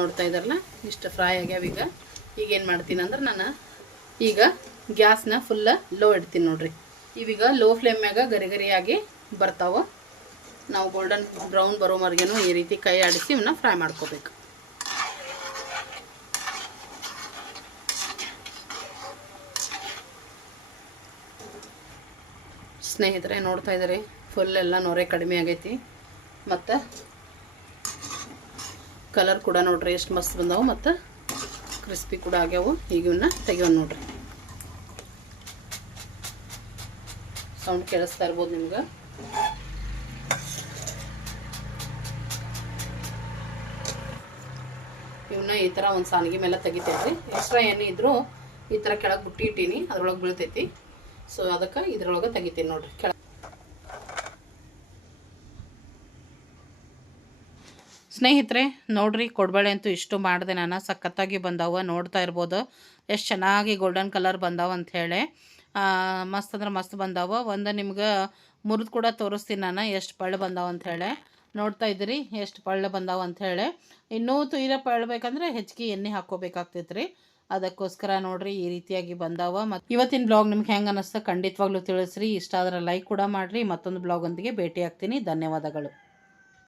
ನೋಡ್ತಾ ಇದ್ದಾರಲ್ಲ? ಇಷ್ಟು ಫ್ರೈ ಆಗ್ಯಾವ ಈಗ. ಈಗ ಏನು ಮಾಡ್ತೀನಿ ಅಂದ್ರೆ ನಾನು ಈಗ ಗ್ಯಾಸ್ನ ಫುಲ್ಲ ಲೋ ಇಡ್ತೀನಿ ನೋಡ್ರಿ. ಇವೀಗ ಲೋ ಫ್ಲೇಮ್ ಮ್ಯಾಗ ಗರಿ ಗರಿಯಾಗಿ ಬರ್ತಾವೆ. ನಾವು ಗೋಲ್ಡನ್ ಬ್ರೌನ್ ಬರೋವರೆಗೂ ಈ ರೀತಿ ಕೈ ಆಡಿಸಿ ಇವನ್ನ ಫ್ರೈ ಮಾಡ್ಕೋಬೇಕು. ಸ್ನೇಹಿತರೆ, ನೋಡ್ತಾ ಇದ್ದಾರೆ? ಫುಲ್ ಎಲ್ಲ ನೊರೆ ಕಡಿಮೆ ಆಗೈತಿ. ಮತ್ತು ಕಲರ್ ಕೂಡ ನೋಡ್ರಿ ಎಷ್ಟು ಮಸ್ತ್ ಬಂದವು ಮತ್ತು ಕ್ರಿಸ್ಪಿ ಕೂಡ ಆಗ್ಯಾವು. ಈಗ ಇವನ್ನ ತೆಗಿಯೋಣ ನೋಡ್ರಿ. ಸೌಂಡ್ ಕೇಳಿಸ್ತಾ ಇರ್ಬೋದು ನಿಮ್ಗೆ? ಇವನ್ನ ಈ ಥರ ಒಂದು ಸಾನಿಗೆ ಮೇಲೆ ತೆಗಿತೈತಿ ಎಕ್ಸ್ಟ್ರಾ ಏನು ಇದ್ರೂ ಈ ಥರ ಕೆಳಗೆ ಬುಟ್ಟಿ ಇಟ್ಟೀನಿ, ಅದ್ರೊಳಗೆ ಬೀಳ್ತೈತಿ. ಸೊ ಅದಕ್ಕೆ ಇದ್ರೊಳಗೆ ತೆಗಿತೀನಿ ನೋಡ್ರಿ. ಸ್ನೇಹಿತರೆ, ನೋಡ್ರಿ, ಕೊಡಬೇಳೆ ಅಂತೂ ಇಷ್ಟು ಮಾಡಿದೆ ನಾನು. ಸಖತ್ತಾಗಿ ಬಂದಾವ. ನೋಡ್ತಾ ಇರ್ಬೋದು. ಎಷ್ಟು ಚೆನ್ನಾಗಿ ಗೋಲ್ಡನ್ ಕಲರ್ ಬಂದಾವ ಅಂಥೇಳಿ ಮಸ್ತ್ ಅಂದ್ರೆ ಮಸ್ತ್ ಬಂದಾವ. ಒಂದು ನಿಮ್ಗೆ ಮುರಿದು ಕೂಡ ತೋರಿಸ್ತೀನಿ ನಾನು. ಎಷ್ಟು ಪಳ್ಳು ಬಂದಾವ ಅಂಥೇಳಿ ನೋಡ್ತಾ ಇದ್ದೀರಿ, ಎಷ್ಟು ಪಳ್ಳು ಬಂದಾವ ಅಂಥೇಳಿ ಇನ್ನೂ ತೀರ ಪಳ್ಬೇಕಂದ್ರೆ ಹೆಚ್ಚಿಗೆ ಎಣ್ಣೆ ಹಾಕ್ಕೋಬೇಕಾಗ್ತೈತೆ ರೀ ಅದಕ್ಕೋಸ್ಕರ ನೋಡ್ರಿ, ಈ ರೀತಿಯಾಗಿ ಬಂದಾವ. ಮತ್ತು ಇವತ್ತಿನ ಬ್ಲಾಗ್ ನಿಮ್ಗೆ ಹೆಂಗೆ ಅನ್ನಿಸ್ತಾ ಖಂಡಿತವಾಗ್ಲೂ ತಿಳಿಸ್ರಿ. ಇಷ್ಟ ಆದ್ರೆ ಲೈಕ್ ಕೂಡ ಮಾಡಿರಿ. ಮತ್ತೊಂದು ಬ್ಲಾಗೊಂದಿಗೆ ಭೇಟಿ ಆಗ್ತೀನಿ. ಧನ್ಯವಾದಗಳು.